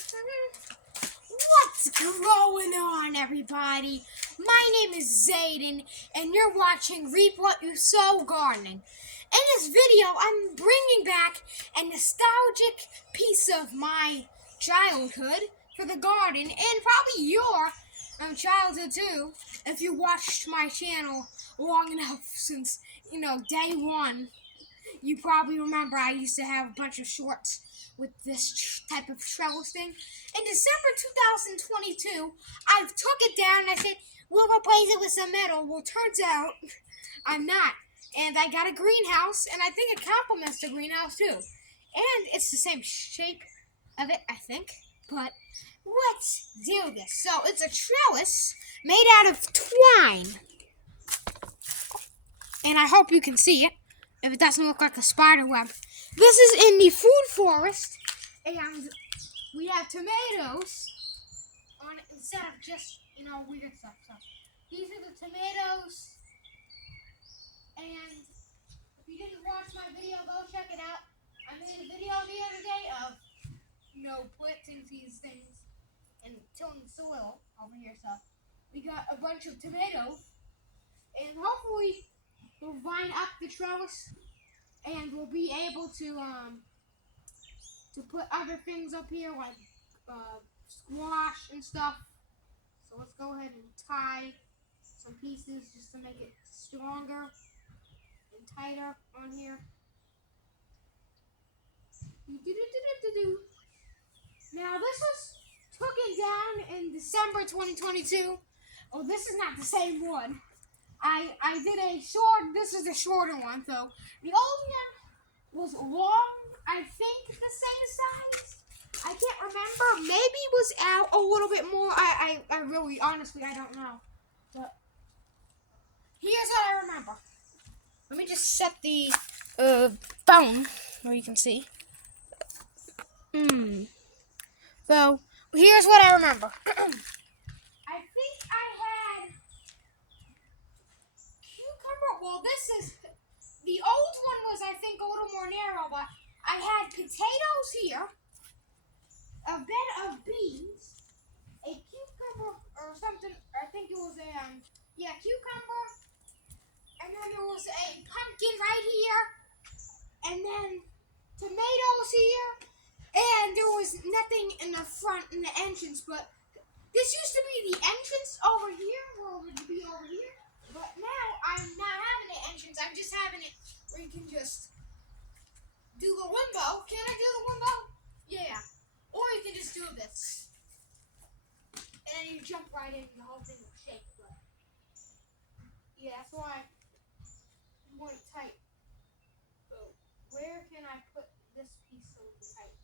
What's going on, everybody? My name is Zayden, and you're watching Reap What You Sow Gardening. In this video, I'm bringing back a nostalgic piece of my childhood for the garden, and probably your childhood too, if you watched my channel long enough since, day one. You probably remember I used to have a bunch of shorts with this type of trellis thing. In December 2022, I took it down and I said, we'll replace it with some metal. Well, turns out I'm not. And I got a greenhouse, and I think it complements the greenhouse too. And it's the same shape of it, I think. But let's do this. So it's a trellis made out of twine. And I hope you can see it, if it doesn't look like a spider web. This is in the food forest, and we have tomatoes on it instead of just, weird stuff. So these are the tomatoes, and if you didn't watch my video, go check it out. I made a video the other day of, planting these things and tilling the soil over here. So we got a bunch of tomatoes, and hopefully we'll vine up the trellis, and we'll be able to put other things up here like squash and stuff. So let's go ahead and tie some pieces just to make it stronger and tighter on here. Now this was taken down in December 2022. Oh, this is not the same one. I did a short, this is the shorter one, so the old one was long, I think the same size. I can't remember, maybe it was out a little bit more, I really, honestly, I don't know. But here's what I remember. Let me just set the phone where you can see. So, here's what I remember. I think I had cucumber. Well, this is, the old one was, I think, a little more narrow, but I had potatoes here, a bed of beans, a cucumber or something, I think it was a, cucumber, and then there was a pumpkin right here, and then tomatoes here, and there was nothing in the front, in the entrance, but this used to be the entrance over here, where it would be over here. But now, I'm not having an entrance, I'm just having it where you can just do the window. Can I do the window? Yeah. Or you can just do this. And then you jump right in, the whole thing will shake. But yeah, that's why you want it tight. So, where can I put this piece so it's tight?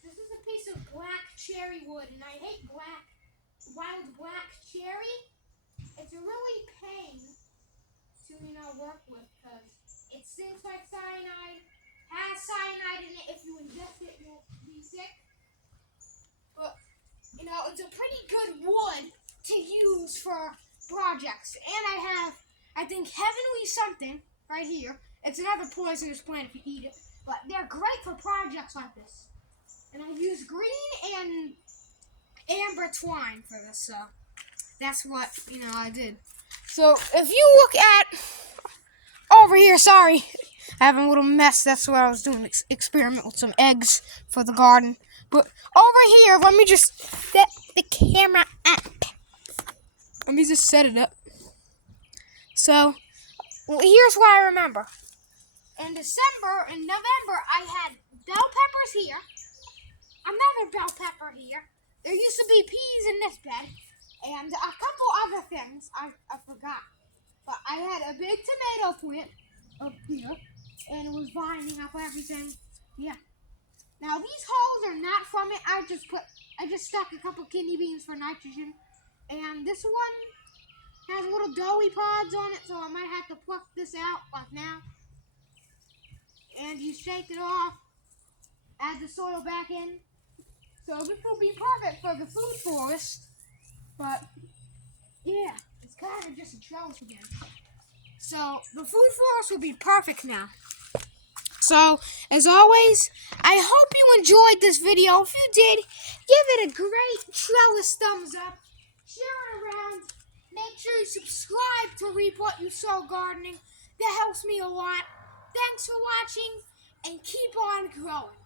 This is a piece of black cherry wood, and I hate wild black cherry. It's a really pain to, work with because it stinks like cyanide, has cyanide in it. If you ingest it, you'll be sick. But, it's a pretty good wood to use for projects. And I have, I think, heavenly something right here. It's another poisonous plant if you eat it. But they're great for projects like this. And I use green and amber twine for this, so that's what, I did. So, if you look at over here, sorry, I have a little mess, that's what I was doing, experiment with some eggs for the garden. But over here, let me just set the camera up. Let me just set it up. So, here's what I remember. In December and November, I had bell peppers here. Another bell pepper here. There used to be peas in this bed, and a couple other things I forgot. But I had a big tomato plant up here, and it was vining up everything. Yeah. Now these holes are not from it. I just stuck a couple kidney beans for nitrogen, and this one has little doughy pods on it, so I might have to pluck this out like now. And you shake it off, add the soil back in. So this will be perfect for the food forest, but yeah, it's kind of just a trellis again. So the food forest will be perfect now. So, as always, I hope you enjoyed this video. If you did, give it a great trellis thumbs up. Share it around. Make sure you subscribe to Reap What You Sow Gardening. That helps me a lot. Thanks for watching, and keep on growing.